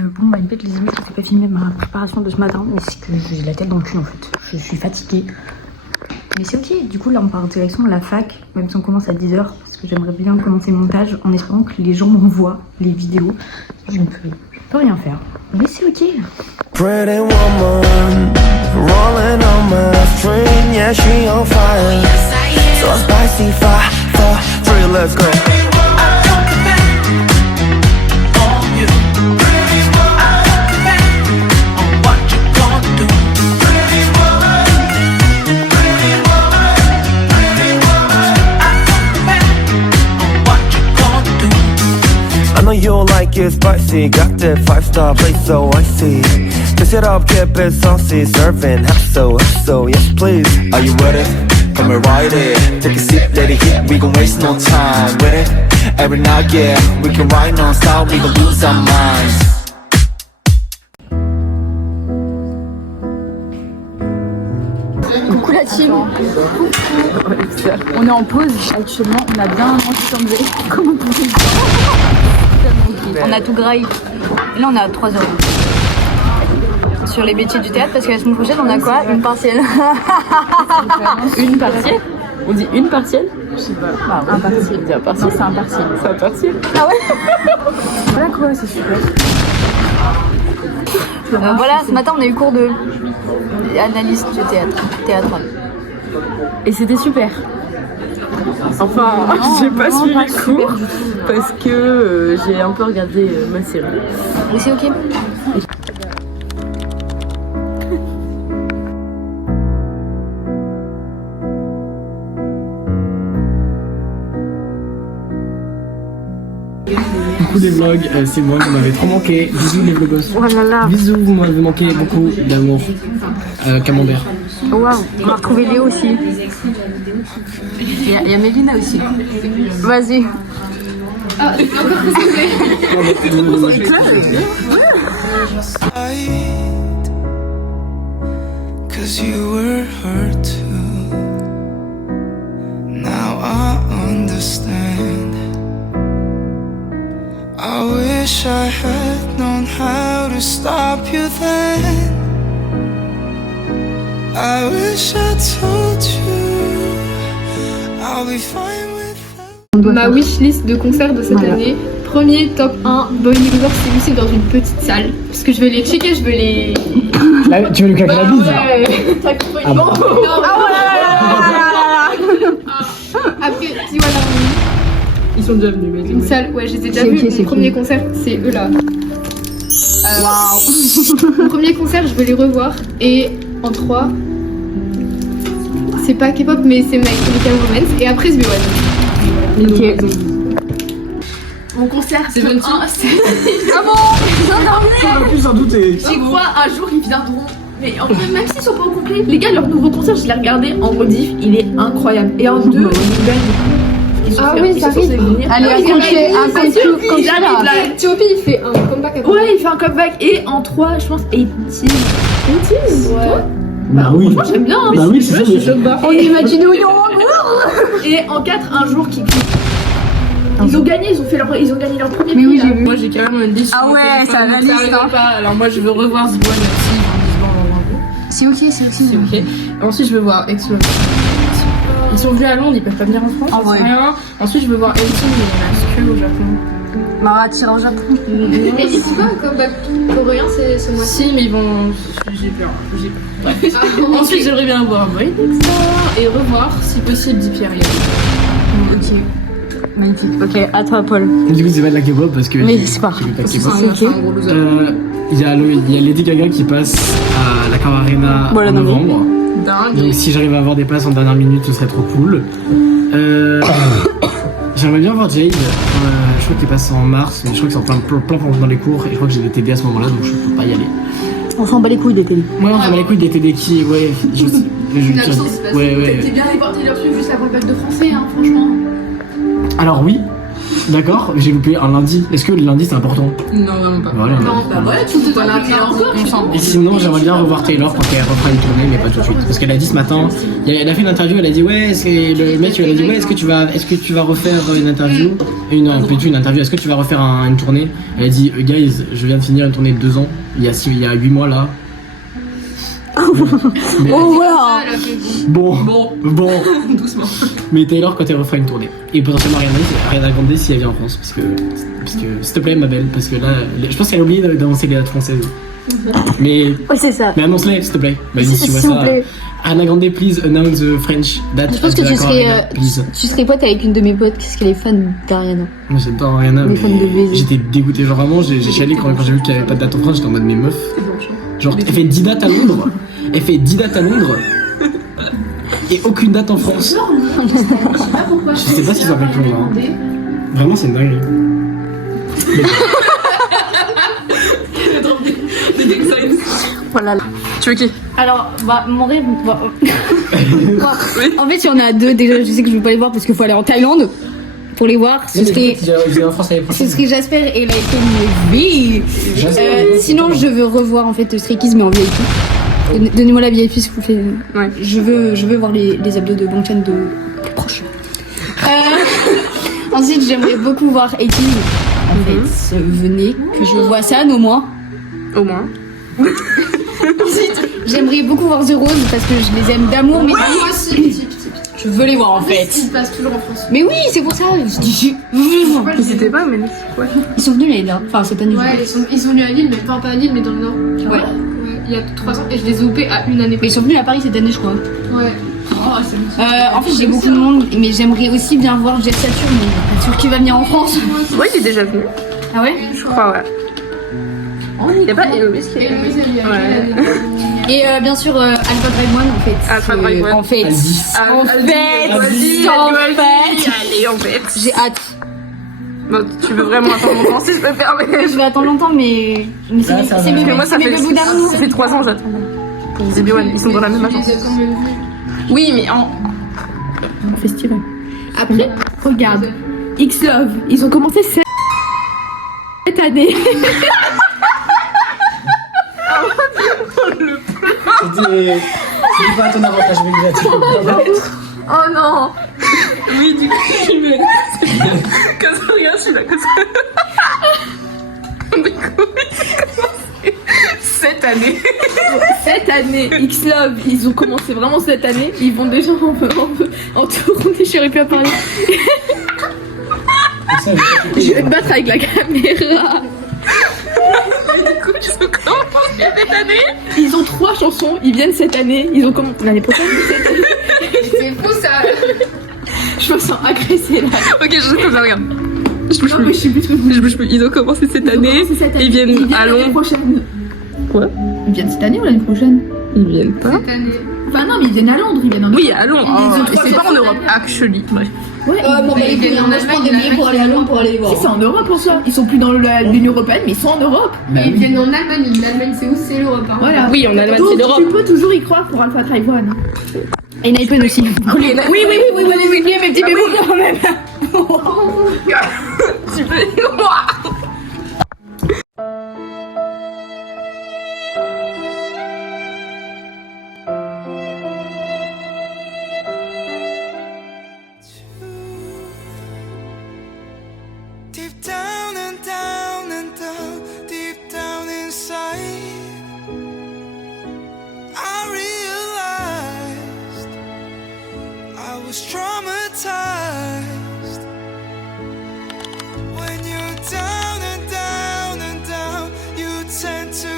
Bon bah en fait les amis, je ne pas filmer ma préparation de ce matin, mais c'est que j'ai la tête dans le cul en fait. Je suis fatiguée. Mais c'est ok, du coup là on part en direction de la fac, même si on commence à 10h, parce que j'aimerais bien commencer le montage en espérant que les gens m'envoient les vidéos. Je ne peux rien faire, mais c'est ok. Pretty woman, rolling on my string, yeah she on fire. So spicy, 5, 4, 3, let's go. I know you like it spicy, got that 5-star place so icy. Pick it up, keep it saucy, serving hot so, yes please. Are you with it? Come and ride it. Take a sip, let it hit, we gon' waste no time with it. Every night, yeah, we can ride non-stop, we gon' lose our minds. Coucou la team. On est en pause actuellement, on a bien mangé comme on pouvait. On a tout graillé. Et là on est à 3h. Sur les métiers du théâtre parce que la semaine prochaine on a quoi? Une partielle. Une partielle? On dit une partielle? Je sais pas. Bah, un partiel. C'est un partiel. C'est un partiel. C'est un partiel. Ah ouais. Voilà quoi, c'est super. Voilà, ce matin on a eu cours de analyse du théâtral. Et c'était super. Enfin, j'ai pas suivi le cours parce que j'ai un peu regardé ma série. Mais c'est ok. Coucou les vlogs, c'est moi, vous m'avez trop manqué. Bisous les vlogos. Oh là là. Bisous, vous m'avez manqué beaucoup d'amour. Camembert. Oh waouh, on va retrouver Léo aussi. Il y a Mélina aussi. Vas-y. Ah, j'ai encore Cause you were hurt too. Now I understand. I wish I had known how to stop you then. I wish I told you I'll be fine with Ma wishlist de concert de cette année. Premier top 1, Boy Next Door, c'est aussi dans une petite salle. Parce que je vais les checker, je vais les. Là, tu veux lui claquer la bise? Ouais. Ah bon. Après, si voilà. Ils sont déjà venus, mais Une salle, ouais, je les ai déjà vus. Mon premier concert, c'est eux là. Waouh. Mon premier concert, je vais les revoir. Et en 3, c'est pas K-pop, mais c'est My Chemical Romance. Et après, c'est B1. Ok. Mon concert, c'est gentil. Ah bon? on a pu s'en douter. J'y crois, un jour ils viendront. Mais en vrai, même s'ils sont pas au complet, les gars, leur nouveau concert, je l'ai regardé en rediff, il est incroyable. Et en 2, Ah oui, ça arrive. Allez, un peu La Tiopi, il fait un comeback après. Ouais, il fait un comeback. Et en 3, je pense, 80's. 80's? Ouais. Bah oui. Franchement, j'aime bien. Hein. Bah oui, c'est ça. On imagine où Et en 4, un jour qui clique. Ils ont gagné, ils ont gagné leur premier Mais oui, prix, j'ai là. vu. Moi j'ai carrément une liste. Ah ouais, ça va liste. Pas. Alors moi je veux revoir The One C'est ok, c'est ok. C'est ok. Ensuite je veux voir EXO. Ils sont venus à Londres, ils peuvent pas venir en France. En vrai. Rien. Ensuite je veux voir Elton, mais il y en a que au Japon. Bah on va tirer au Japon. Mais c'est pas un comeback coréen, c'est ce mois-ci. Si, mais ils vont. J'ai peur. Bref. Ensuite j'aimerais bien voir Boy Next Door et revoir si possible Deep Period. Ok. Magnifique. Ok, à toi Paul. Du coup, c'est pas de la K-pop parce que. Mais c'est pas. C'est un gros loser. Il y a Lady Gaga qui passe à la Car Arena Voilà, en novembre. Dingue. Donc si j'arrive à avoir des passes en dernière minute, ce serait trop cool. J'aimerais bien voir Jade. Je crois qu'elle passe en mars, mais je crois que c'est en plein dans les cours et je crois que j'ai des TD à ce moment-là, donc je peux pas y aller. On s'en bat les couilles des télés. Moi, on s'en bat les couilles des TD qui, ouais, ouais. T'es bien allé voir Taylor Swift juste avant le bac de français, hein, franchement. Alors oui, D'accord, j'ai loupé un lundi. Est-ce que le lundi c'est important? Non, vraiment pas. Voilà. Non, bah ouais, tu te donnes un Taylor encore. Et sinon, j'aimerais bien revoir Taylor quand elle refera une tournée, mais pas tout de suite. Parce qu'elle a dit ce matin, elle a fait une interview, elle a dit ouais, le mec elle a dit ouais, est-ce que tu vas refaire une interview, plutôt une interview, est-ce que tu vas refaire une tournée? Elle a dit guys, je viens de finir une tournée de 2 ans, il y a 8 mois là. Mais- Oh voilà. Bon, Doucement. mais Taylor quand elle refera une tournée. Et potentiellement Ariana Grande si elle vient en France, parce que s'il te plaît ma belle, parce que là, je pense qu'elle a oublié d'annoncer les dates françaises. Mais Oui, c'est ça. annonce-les s'il te plaît. Vas-y, si tu vois S'il vous ça. plaît. Ariana Grande, please announce the French date. Je pense que tu serais pote avec une de mes potes parce qu'elle est fan d'Ariana. Moi j'adore Ariana, Des mais fans de baiser. j'étais dégoûté. Genre vraiment, j'ai chialé quand j'ai vu qu'il n'y avait pas de date en France. J'étais en mode, mais meuf. Genre, elle fait 10 dates à Londres. Elle fait 10 dates à Londres. Et aucune date en France. Je sais pas pourquoi. Je sais pas ce qu'ils ont avec Londres. Hein. Vraiment, c'est une dinguerie. Voilà. Tu veux qui? Alors, mon rêve. En fait, il y en a deux. Déjà, je sais que je vais pas les voir parce qu'il faut aller en Thaïlande pour les voir. Ce serait en France l'année prochaine. Jasper et Lightning Movie. Sinon, je veux revoir en fait Stray Kids mais en VIP. Donnez-moi la VIP s'il vous plaît. Ouais. Je veux voir les abdos de Bangchan de plus proche. Ensuite, j'aimerais beaucoup voir 18. En fait, venez que je vois ça au moins. Au moins. Ensuite, j'aimerais beaucoup voir The Rose parce que je les aime d'amour, mais Moi aussi. je veux les voir en fait. Ils passent toujours en France. Mais oui, c'est pour ça. Je dis vraiment. N'hésitez pas, mais ouais. Ils sont venus l'année dernière, enfin cette année. Ouais, ils sont venus à Lille, mais pas à Lille, mais dans le Nord. Ouais. Ouais, il y a 3 ans, et je les ai loupés à une année. Mais ils sont venus à Paris cette année, je crois. Ouais. Oh, c'est En fait, j'ai beaucoup de monde, mais j'aimerais aussi bien voir Jet Saturn, mais pas sûr qu'il va venir en France. Ouais, il est déjà venu. Ah ouais? Je crois, ouais. Y'a pas Héloïse qui est venu. Et bien sûr, Alpha Drive One, en fait. Alpha Drive One. En fait. Aldis. En fait. Vas-y, En vas-y. fait. Allez, en fait. J'ai hâte. Bon, tu veux vraiment attendre longtemps si je peux faire, mais... Je vais attendre longtemps, mais c'est Là, ça va. mes Parce que moi, ça mes fait, bébés d'amour. ça fait 3 ans, j'attends. Pour Zibi One, ils sont dans la même agence. Oui, mais en festival. Après, regarde. X-Love, ils ont commencé cette année. C'était pas à ton avantage, mais Oh non. Oui, du coup, je me... Comme ça, regarde, je suis là, comme ça. Du coup, cette année. Cette année, X-Love, ils ont commencé vraiment cette année. Ils vont déjà en tournée, je n'arrive plus à parler. Je vais me battre avec la caméra. Du coup, ils ont commencé cette année. Ils ont 3 chansons, ils viennent cette année. Ils ont commencé l'année prochaine. C'est fou, ça. Je me sens agressée là. Ok, je sais comme ça, regarde. Je bouge Non, mais plus. je sais plus ce que je Je bouge plus. Ils ont commencé cette année. Et ils viennent à l'année Londres. prochaine. Quoi? Ils viennent cette année ou l'année prochaine? Ils viennent pas. Cette année. Enfin non, mais ils viennent à Londres, ils viennent en Europe. Oui, à Londres. Ils ont Et trois c'est pas en chansons Europe, actually. Bref. Ouais, Bon, bah, les couilles, moi je prends des billets pour aller à Londres pour aller les voir. Si, c'est en Europe en soi. Ils sont plus dans l'Union Européenne, mais ils sont en Europe. Bah Ils oui. viennent en Allemagne. L'Allemagne, c'est où? C'est l'Europe. Hein. Voilà. Oui, en Allemagne, Donc, c'est l'Europe. tu peux toujours y croire pour Alpha Drive One. Et Naipen aussi. Oui, Oui, mes petits bébés quand même. tu peux. Deep down and down and down, deep down inside, I realized I was traumatized. When you're down and down and down, you tend to